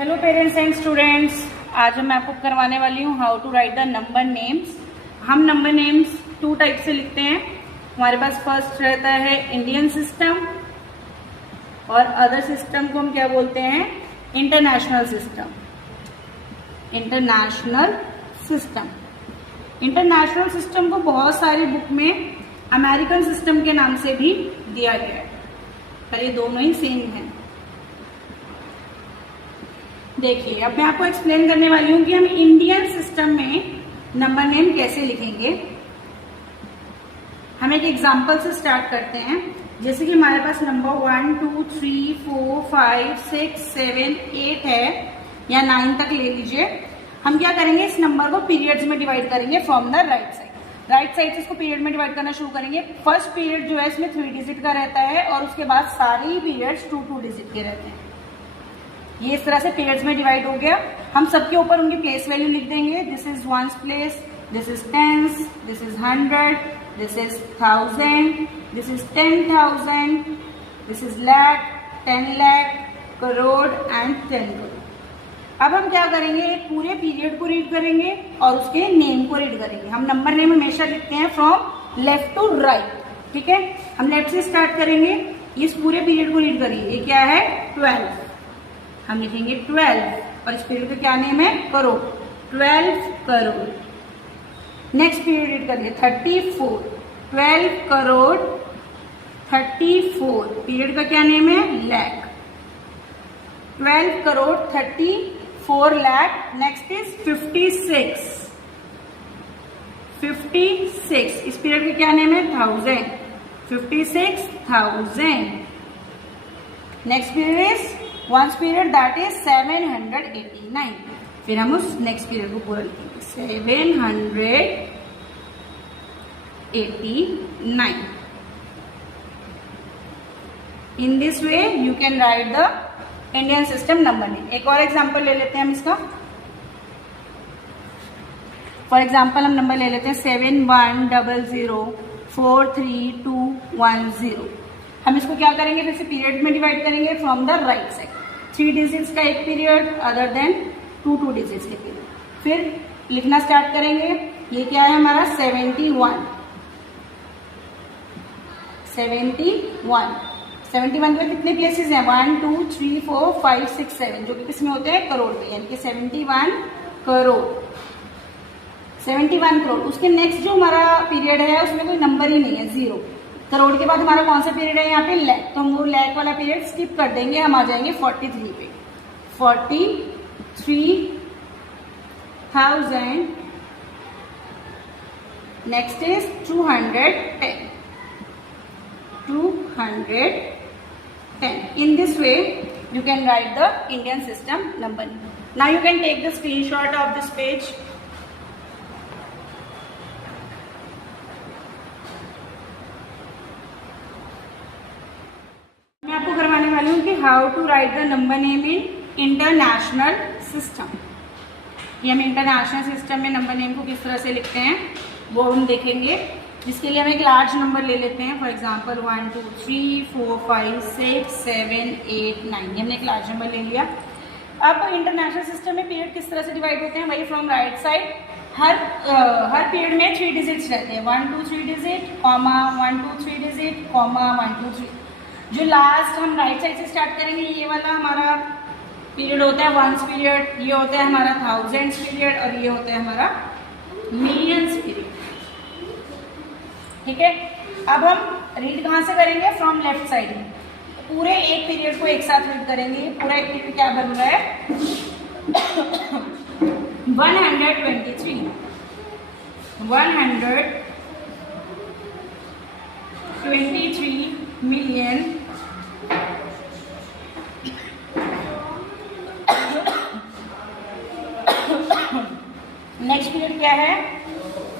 Hello parents and students, आज मैं आपको करवाने वाली हूँ how to write the number names. हम नंबर नेम्स 2 टाइप से लिखते हैं। हमारे पास फर्स्ट रहता है इंडियन सिस्टम और अदर सिस्टम को हम क्या बोलते हैं, international system. International system international system को बहुत सारी बुक में अमेरिकन सिस्टम के नाम से भी दिया गया है, पर ये दोनों ही सेम है। देखिए, अब मैं आपको एक्सप्लेन करने वाली हूँ कि हम इंडियन सिस्टम में नंबर नेम कैसे लिखेंगे। हम एक एग्जांपल से स्टार्ट करते हैं। जैसे कि हमारे पास नंबर 1 2 3 4 5 6 7 8 है या 9 तक ले लीजिए। हम क्या करेंगे, इस नंबर को पीरियड्स में डिवाइड करेंगे फ्रॉम द राइट साइड से इसको पीरियड में डिवाइड करना शुरू करेंगे। फर्स्ट पीरियड जो है इसमें 3 डिजिट का रहता है और उसके बाद सारे ही पीरियड्स 2 डिजिट के रहते हैं। ये इस तरह से पीरियड्स में डिवाइड हो गया। हम सबके ऊपर उनकी प्लेस वैल्यू लिख देंगे। This is ones place, this is tens, this is 100, this is 1000, this is 10,000, this is lakh, 10 lakh, crore and 10 crore. अब हम क्या करेंगे, एक पूरे पीरियड को रीड करेंगे और उसके नेम को रीड करेंगे। हम नंबर नेम हमेशा लिखते हैं फ्रॉम लेफ्ट टू राइट, ठीक है। हम लेफ्ट से स्टार्ट करेंगे। इस पूरे पीरियड को रीड करिए। ये क्या है, 12। हम लिखेंगे 12 और इस पीरियड का क्या नेम है, crore, 12 crore. Next period read करिए 34, 12 करोड़ 34। पीरियड का क्या नेम है, लाख, 12 करोड़ 34 लाख। Next is 56। इस पीरियड का क्या नेम है, 1000, 56,000। Next period is once period that is 789। फिर हम उस नेक्स्ट पीरियड को पूरा लिखेंगे 789। In this way you can write the Indian system number name. एक और एग्जांपल ले लेते हैं हम इसका। फॉर एग्जांपल हम नंबर ले लेते हैं 7100432210। हम इसको क्या करेंगे, फिर से पीरियड में डिवाइड करेंगे from the right side. 3 digits का एक पीरियड अदर देन 2 डिजिट्स के पीरियड। फिर लिखना स्टार्ट करेंगे। ये क्या है हमारा 71 के कितने प्लेसेस हैं, 1 2 3 4 5 6 7, जो कि किसमें होते हैं, करोड़ में, यानी कि 71 करोड़। 71 करोड़। उसके नेक्स्ट जो हमारा पीरियड है उसमें कोई नंबर ही नहीं है, 0। करोड़ के बाद हमारा कौन सा पीरियड है, यहाँ पे लाख। तो हम वो लाख वाला पीरियड स्किप कर देंगे। हम आ जाएंगे 43 पे। 43,000। Next is 210। In this way you can write the Indian system number. Now you can take the screenshot of this page. मैं आपको करवाने वाली हूँ कि how to write the number name in international system. ये हम इंटरनेशनल सिस्टम में number name को किस तरह से लिखते हैं वो हम देखेंगे। जिसके लिए हम एक लार्ज नंबर ले लेते हैं। For example 1 2 3 4 5 6 7 8 9। ये हमने एक लार्ज नंबर ले लिया। अब इंटरनेशनल सिस्टम में पीरियड किस तरह से डिवाइड होते हैं, वही from right side. Her period में 3 डिजिट्स रहते हैं, 1 2 3 डिजिट, कॉमा 1 2 3 डिजिट, कॉमा 1 2 3। जो लास्ट हम राइट साइड से स्टार्ट करेंगे, ये वाला हमारा पीरियड होता है वंस पीरियड, ये होता है हमारा थाउजेंड्स पीरियड और ये होता है हमारा मिलियंस पीरियड, ठीक है। अब हम रीड कहाँ से करेंगे, फ्रॉम लेफ्ट साइड में। पूरे एक पीरियड को एक साथ रीड करेंगे। पूरा एक पीरियड क्या बन रहा है 123 मिलियन नेक्स्ट पीरियड क्या है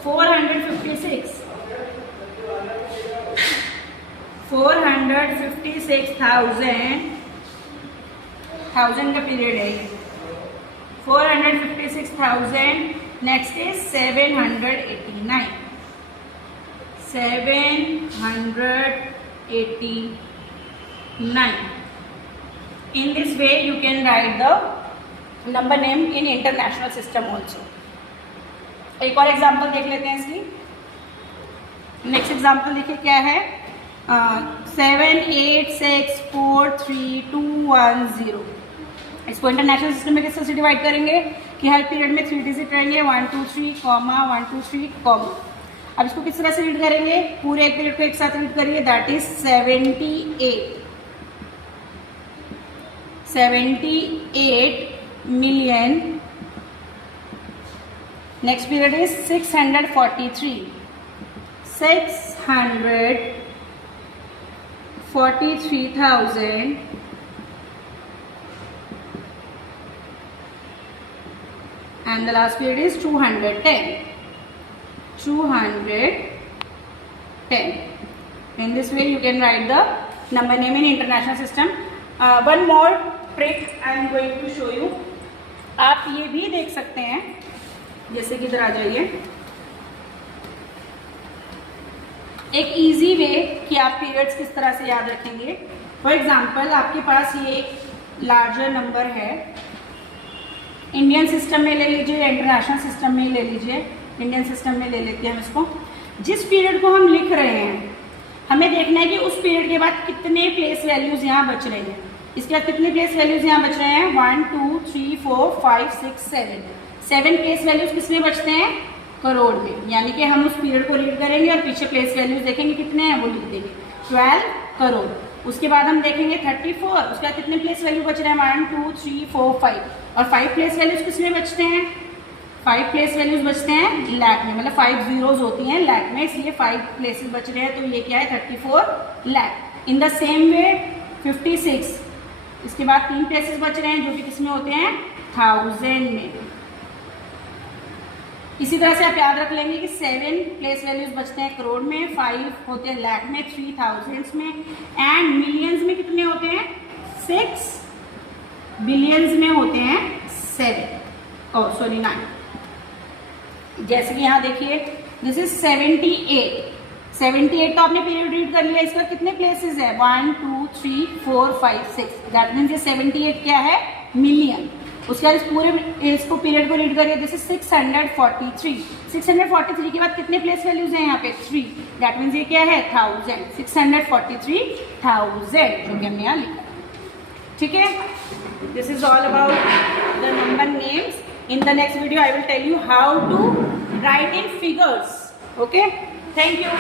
456,000 का पीरियड है ये 456,000। Next is 789। In this way you can write the number name in international system also. एक और एग्जाम्पल देख लेते हैं इसकी. नेक्स्ट एग्जाम्पल देखिए क्या है. 7 8 6 4 3 2 1 0. इसको इंटरनेशनल सिस्टम में किस तरह से डिवाइड करेंगे कि हर पीरियड में 3 डिजिट रहेंगे. 1 2 3 कॉमा 1 2 3 कॉमा. अब इसको किस तरह से रीड करेंगे, पूरे एक पीरियड को एक साथ रीड करिए. That is 78 million. Next period is 643 643,000 and the last period is 210. In this way you can write the number name in international system. One more trick I am going to show you. आप ये भी देख सकते हैं, जैसे कि इधर आ जाइए. एक इजी वे कि आप पीरियड्स किस तरह से याद रखेंगे. फॉर एग्जाम्पल आपके पास ये एक लार्जर नंबर है. इंडियन सिस्टम में ले लीजिए या इंटरनेशनल सिस्टम में ले लीजिए. इंडियन सिस्टम में ले लेते हैं हम इसको. जिस पीरियड को हम लिख रहे हैं हमें देखना है कि उस पीरियड के बाद कितने प्लेस वैल्यूज यहाँ बच रहे हैं. इसके बाद कितने प्लेस वैल्यूज यहाँ बच रहे हैं. 1 2 3 4 5 6 7 प्लेस वैल्यूज किसमें बचते हैं, करोड़ में. यानी कि हम उस पीरियड को रीड करेंगे और पीछे प्लेस वैल्यूज देखेंगे कितने हैं, वो लिख देंगे 12 करोड़. उसके बाद हम देखेंगे 34. उसके बाद कितने प्लेस वैल्यू बच रहे हैं, 1 2 3 4 5. और 5 प्लेस वैल्यूज किसमें बचते हैं, 5 प्लेस वैल्यूज बचते हैं लाख में. मतलब 5 जीरोज होती हैं लाख में, इसलिए 5 प्लेसेस बच रहे हैं. तो ये क्या है, 34 lakh. In the same way 56. इसके बाद 3 प्लेसेस बच रहे हैं जो कि किसमें होते हैं, 1000 में. इसी तरह से आप याद रख लेंगे कि 7 प्लेस वैल्यूज बचते हैं करोड़ में, 5 होते हैं लाख में, 3 थाउजेंड्स में, एंड मिलियंस में कितने होते हैं, 6. बिलियंस में होते हैं 9. जैसे कि यहाँ देखिए दिस इज 78 तो आपने पीरियड रीड कर लिया. इसका कितने प्लेसेस है, 1 2 3 4 5 6. दैट मीन्स ये 78 क्या है, मिलियन. उसके बाद इस पूरे इसको पीरियड को रीड करिए. This is 643. 643 के बाद कितने प्लेस वैल्यूज हैं यहाँ पे, 3. दैट मीन्स ये क्या है, 1000. 643,000 जो कि हमने यहाँ लिखा. ठीक है. This is all about the number names. In the next video I will tell you how to write in figures. Okay, thank you.